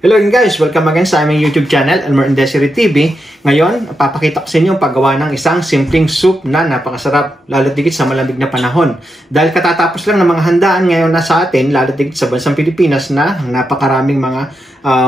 Hello again guys! Welcome again sa aming YouTube channel, Elmer and Desiree TV. Ngayon, papakita ko sa inyo ang paggawa ng isang simpleng soup na napakasarap, lalo't digit sa malamig na panahon. Dahil katatapos lang ng mga handaan ngayon na sa atin, lalo't digit sa bansang Pilipinas na napakaraming mga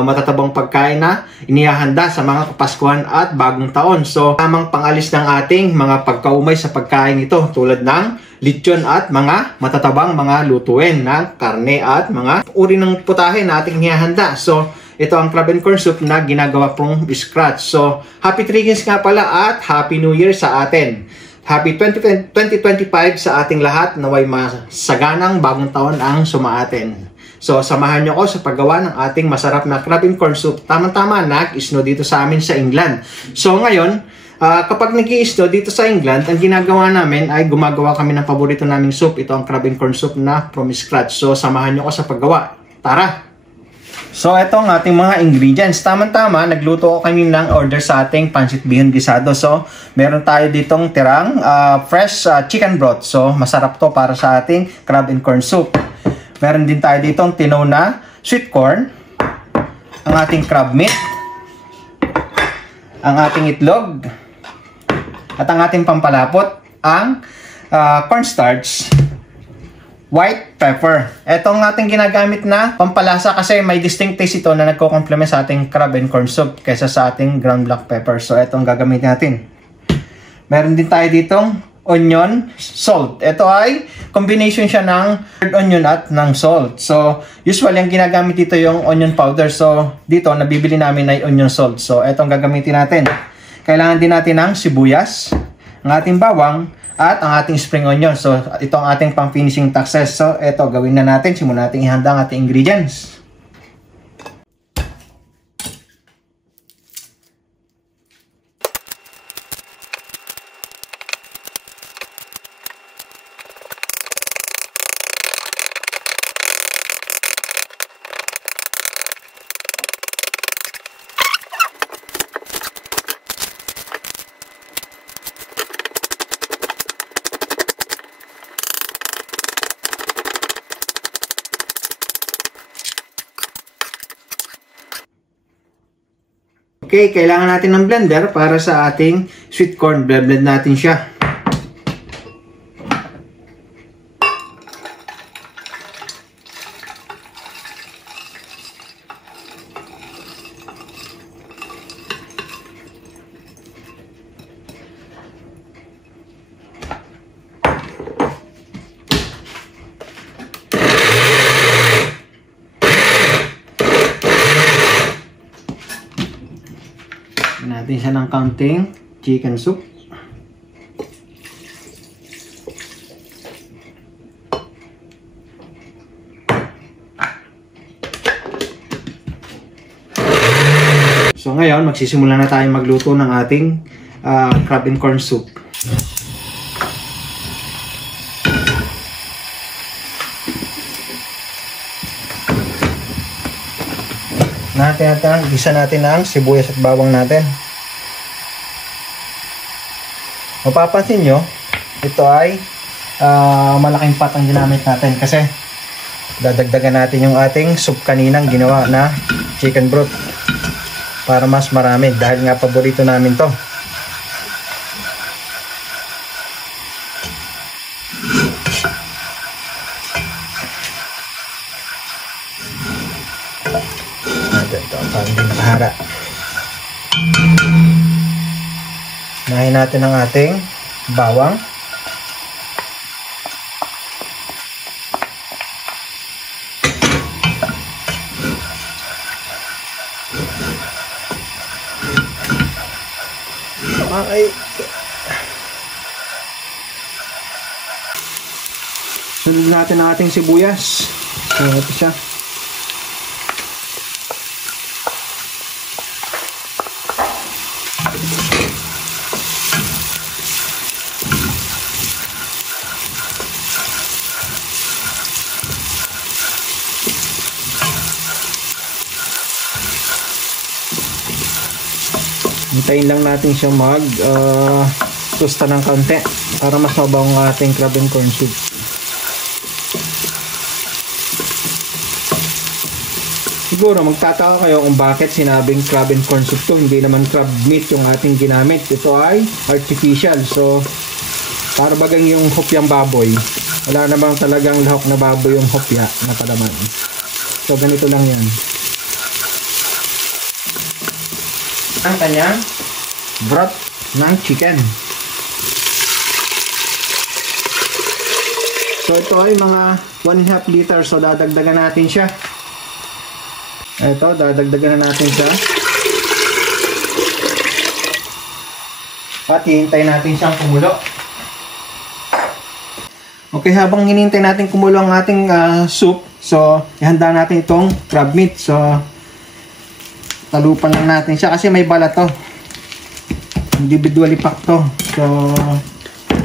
matatabang pagkain na inihahanda sa mga Kapaskuhan at Bagong Taon. So, tamang pangalis ng ating mga pagkaumay sa pagkain ito tulad ng lechon at mga matatabang mga lutuin ng karne at mga uri ng putahe na ating inihahanda. So, ito ang crab and corn soup na ginagawa from scratch. So, happy Triggins nga pala at Happy New Year sa atin. Happy 2025 sa ating lahat. Naway masaganang bagong taon ang sumaatin. So, samahan nyo ko sa paggawa ng ating masarap na crab and corn soup. Tama-tama, nag-snow dito sa amin sa England. So, ngayon, kapag nag-i-snow dito sa England, ang ginagawa namin ay gumagawa kami ng paborito naming soup. Ito ang crab and corn soup na from scratch. So, samahan nyo ko sa paggawa. Tara! So, ito ang ating mga ingredients. Tama-tama, nagluto ko kanina ng order sa ating pancit bihon gisado. So, meron tayo ditong tirang fresh chicken broth. So, masarap to para sa ating crab and corn soup. Meron din tayo ditong tinaw na sweet corn, ang ating crab meat, ang ating itlog, at ang ating pampalapot, ang cornstarch, white pepper. Ito ang ating ginagamit na pampalasa kasi may distinct taste ito na nagko-complement sa ating crab and corn soup kaysa sa ating ground black pepper. So, ito ang gagamitin natin. Meron din tayo ditong onion, salt. Ito ay combination siya ng red onion at ng salt. So, usually ang ginagamit dito yung onion powder. So, dito nabibili namin ay onion salt. So, ito ang gagamitin natin. Kailangan din natin ng sibuyas, ang ating bawang, at ang ating spring onion. So, ito ang ating pang finishing touches. So, ito gawin na natin. Simulan natin ihanda ang ating ingredients. Okay, kailangan natin ng blender para sa ating sweet corn. Blend natin siya. Natin siya ng kaunting chicken soup. So ngayon, magsisimula na tayo magluto ng ating crab and corn soup. Gisa natin ang sibuyas at bawang natin. Mapapansin nyo, ito ay malaking pot ang ginamit natin kasi dadagdagan natin yung ating soup kaninang ginawa na chicken broth para mas marami dahil nga paborito namin to. Ito, parang hindi nakahara. Nahin natin ang ating bawang. Sunod natin ang ating sibuyas. So, ito siya. Hintayin lang natin siya tusta ng kaunti para mas mabaw ang ating crab and corn soup. Siguro magtataka kayo kung bakit sinabing crab and corn soup to. Hindi naman crab meat yung ating ginamit. Ito ay artificial. So, para bagang yung hopyang baboy. Wala namang talagang lahok na baboy yung hopya na palaman. So, ganito lang yan. Ang kanyang broth ng chicken. So, ito ay mga 1.5 liter. So, dadagdagan natin siya. Ito, dadagdagan na natin siya. At hihintayin natin siyang kumulo. Okay, habang hinihintay natin kumulo ang ating soup, so, ihanda natin itong crab meat. So, talupan lang natin siya kasi may balat to. Individually pack to. So,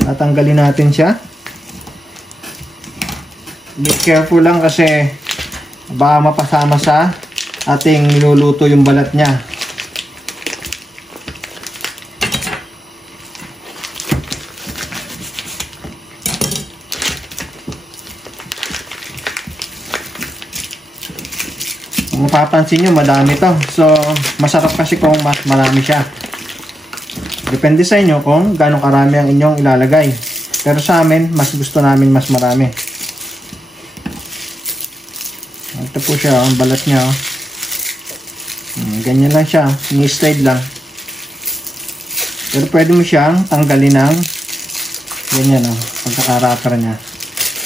tatanggalin natin siya. Be careful lang kasi baka mapasama sa ating niluluto yung balat niya. Kung mapapansin nyo, madami to. So, masarap kasi kung mas marami siya. Depende sa inyo kung gano'ng karami ang inyong ilalagay. Pero sa amin, mas gusto namin mas marami. Ito po siya, ang balat niya. Ganyan lang siya, ni-slide lang. Pero pwede mo siyang tanggalin ng ganyan, pagkaka-wrapper niya.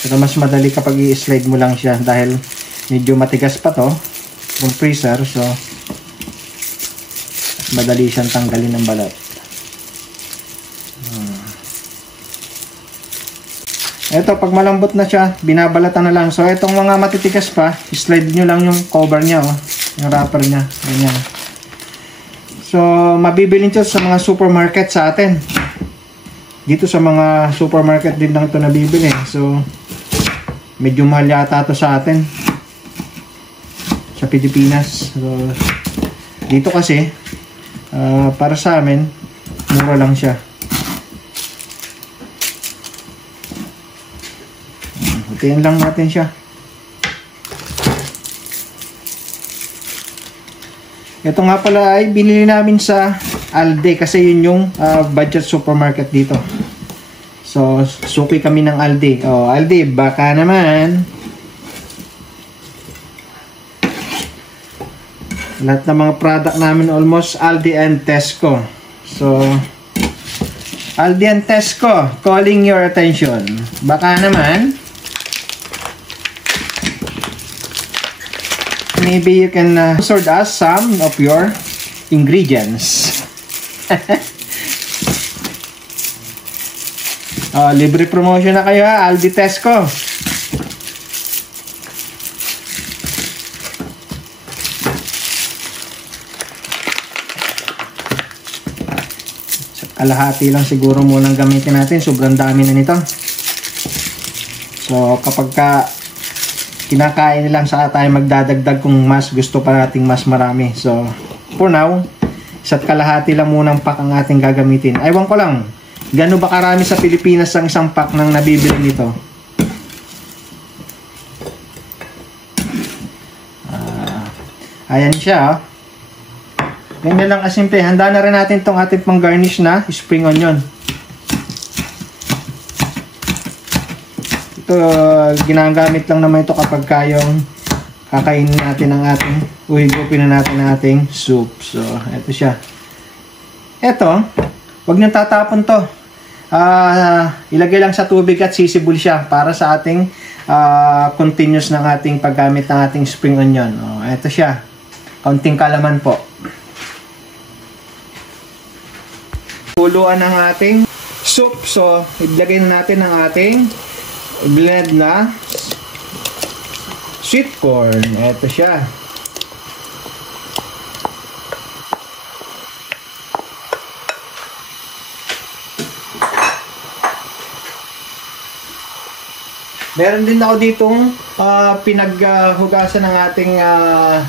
Pero mas madali kapag i-slide mo lang siya dahil medyo matigas pa to yung freezer, so madali siyang tanggalin ng balat. Ito, pag malambot na siya, binabalatan na lang. So, itong mga matitigas pa, slide nyo lang yung cover niya, yung wrapper niya. Ganyan. So, mabibili nyo sa mga supermarket sa atin. Dito sa mga supermarket din lang ito nabibili. So, medyo mahal yata ito sa atin. Sa Pilipinas. So, dito kasi, para sa amin, mura lang siya. Hutihin lang natin siya. Ito nga pala ay binili namin sa Aldi kasi yun yung budget supermarket dito. So, suki kami ng Aldi. Oh, Aldi, baka naman. Lahat ng mga product namin almost Aldi and Tesco. So, Aldi and Tesco, calling your attention. Baka naman, maybe you can sort us some of your ingredients. Libre promotion na kayo ha, Aldi Tesco. Kalahati lang siguro munang gamitin natin. Sobrang dami na nito. So, kapag kinakain lang sa tayo magdadagdag kung mas gusto pa nating mas marami. So, for now, isa't kalahati lang munang pack ang ating gagamitin. Aywan ko lang, gano'n ba karami sa Pilipinas ang isang pack ng nabibili nito? Ayan siya. Ganyan lang kasimple. Handa na rin natin itong ating pang garnish na spring onion. Ito, ginagamit lang naman ito kapag kayong kakainin natin ang ating, uhigupin na natin ang ating soup. So, ito siya. Ito, huwag niyong tatapon to. Ilagay lang sa tubig at sisibol siya para sa ating continuous ng ating paggamit ng ating spring onion. Ito siya. Kaunting kalaman po. Kuluan ng ating soup. So, ilagay na natin ang ating blend na sweet corn. Ito siya. Meron din ako ditong pinaghugasan ng ating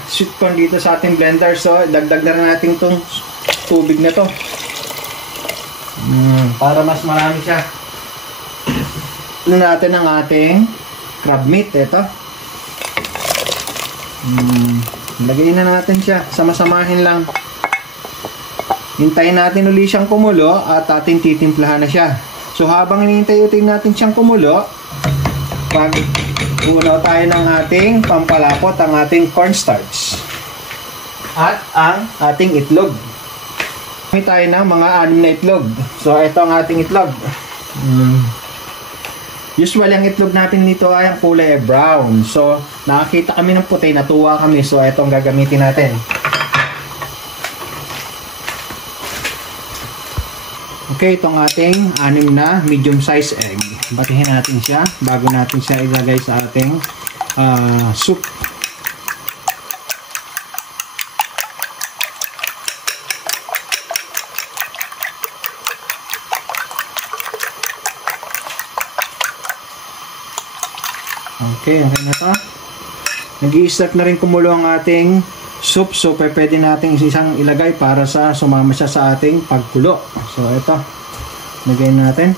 sweet corn dito sa ating blender. So, dagdag na rin natin itong tubig na to. Para mas marami siya. Ano natin ang ating crab meat. Ito. Lagyan na natin siya. Sama-samahin lang. Hintayin natin uli siyang kumulo at ating titimplahan na siya. So habang hinihintay natin siyang kumulo, mag-unaw tayo ng ating pampalapot, ang ating cornstarch. At ang ating itlog. May tayo ng mga 6 na itlog. So ito ang ating itlog. Usually ang itlog natin nito ay ang kulay brown. So nakakita kami ng puti, natuwa kami. So ito ang gagamitin natin. Okay, itong ating 6 na medium size egg. Batihin natin siya bago natin siya ilagay sa ating soup. Okay, okay na to. Nag-i-start na rin kumulo ang ating soup. So, pwede natin isang ilagay para sa sumama siya sa ating pagkulo. So, ito. Lagay natin.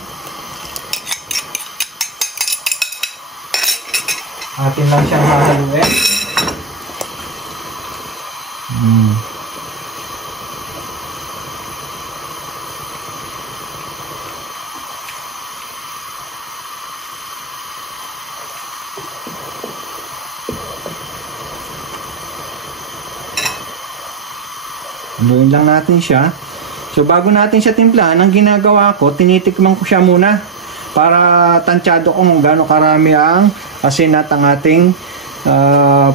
Atin lang siyang hahaluin. Haluin lang natin siya. So bago natin siya timplahan, ang ginagawa ko, tinitikman ko siya muna para tansyado ko kung gaano karami ang asin at ang ating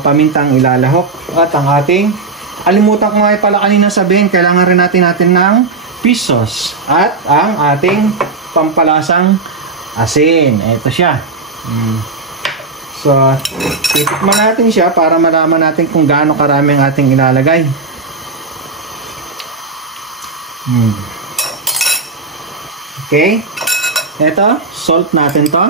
pamintang ilalahok. At ang ating, alimutan ko nga pala kanina sabihin, kailangan rin natin ng pisos at ang ating pampalasang asin. Ito siya. So titikman natin siya para malaman natin kung gaano karami ang ating ilalagay. Okay. Ito, salt natin to.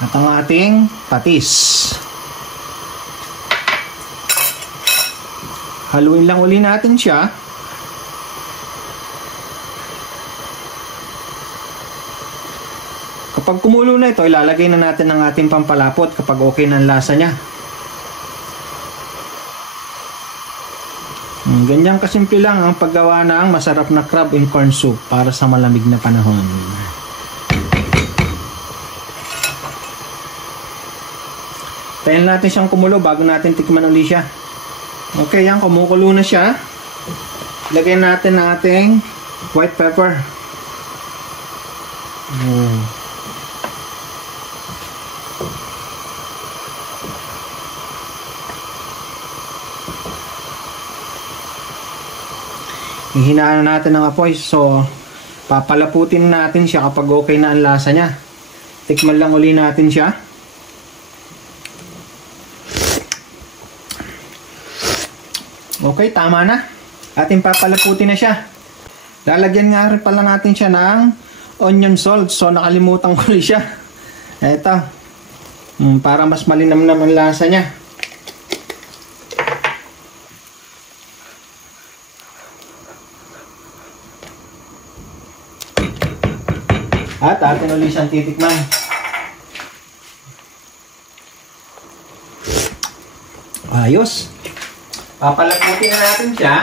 At ang ating patis. Haluin lang uli natin siya. Kapag kumulo na ito, ilalagay na natin ang ating pampalapot kapag okay na ang lasa niya. Ganyan kasimple lang ang paggawa ng masarap na crab and corn soup para sa malamig na panahon. Tayin natin siyang kumulo bago natin tikman uli siya. Okay, yan, kumukulo na siya. Lagyan natin ang ating white pepper. Hihinaan natin ang apoy. So, papalaputin natin siya kapag okay na ang lasa niya. Tikman lang uli natin siya. Okay, tama na. Ating papalaputin na siya. Lalagyan nga rin pala natin siya ng onion salt. So, nakalimutan ko rin siya. Eto. Para mas malinam naman lasa niya. At atin ulit siyang titikman. Ayos. Papalaputin na natin siya.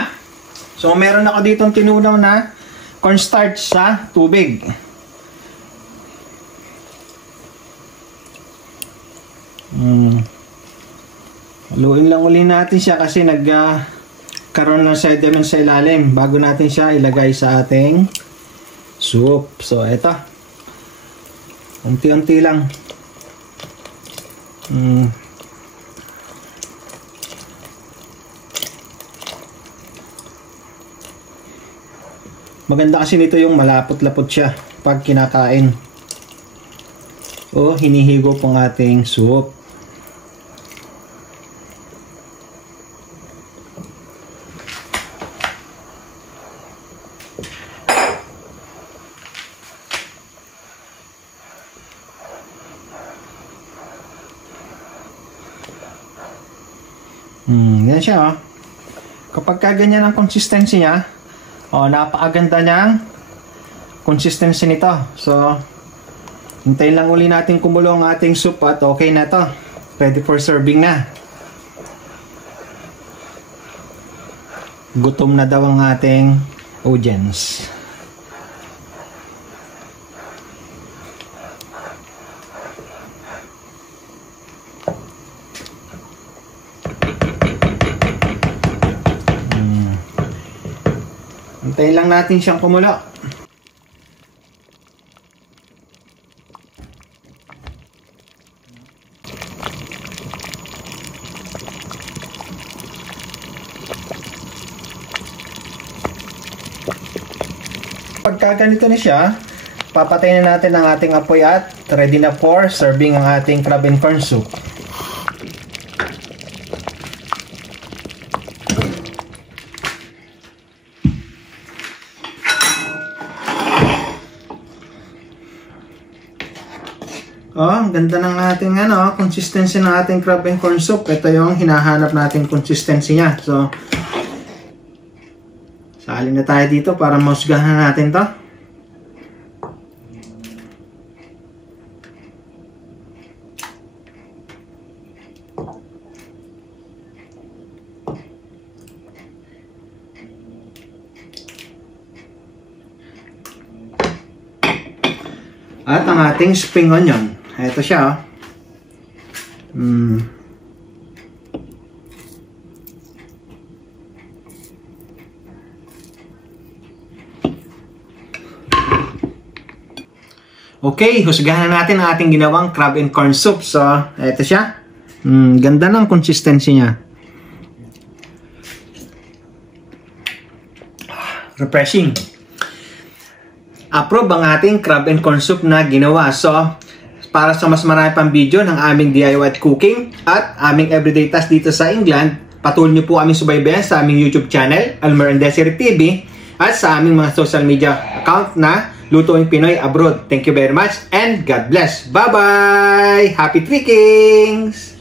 So meron ako ditong tinunaw na cornstarch sa tubig. Haluin lang ulit natin siya kasi nagkaroon ng sediment sa ilalim bago natin siya ilagay sa ating soup. So eto. Unti-unti lang. Maganda kasi nito yung malapot-lapot siya pag kinakain. O hinihigo pong ating soup. Yan siya, oh. Kapag kaganyan ang consistency niya, napakaganda niyang consistency nito. So, Hintayin lang uli natin kumulo ang ating soup at okay na to. Ready for serving na. Gutom na daw ang ating audience. Hintayin lang natin siyang kumulo. Pagka ganito na siya, papatayin na natin ang ating apoy at ready na for serving ang ating crab and corn soup. Oh, ang ganda ng ating consistency ng ating crab and corn soup. Ito yung hinahanap nating consistency niya. So, salin na tayo dito para mahusgahan natin to. At ang ating spring onion. Ito siya. Okay, husgahan na natin ang ating ginawang crab and corn soup. So, ito siya. Ganda ng consistency niya. Refreshing. Approve ang ating crab and corn soup na ginawa. So, para sa mas marami pang video ng aming DIY at cooking at aming everyday task dito sa England, patuloy niyo po aming subaybayan sa aming YouTube channel, Elmer and Desiree TV, at sa aming mga social media account na Lutuing Pinoy Abroad. Thank you very much and God bless. Bye-bye! Happy Treekings!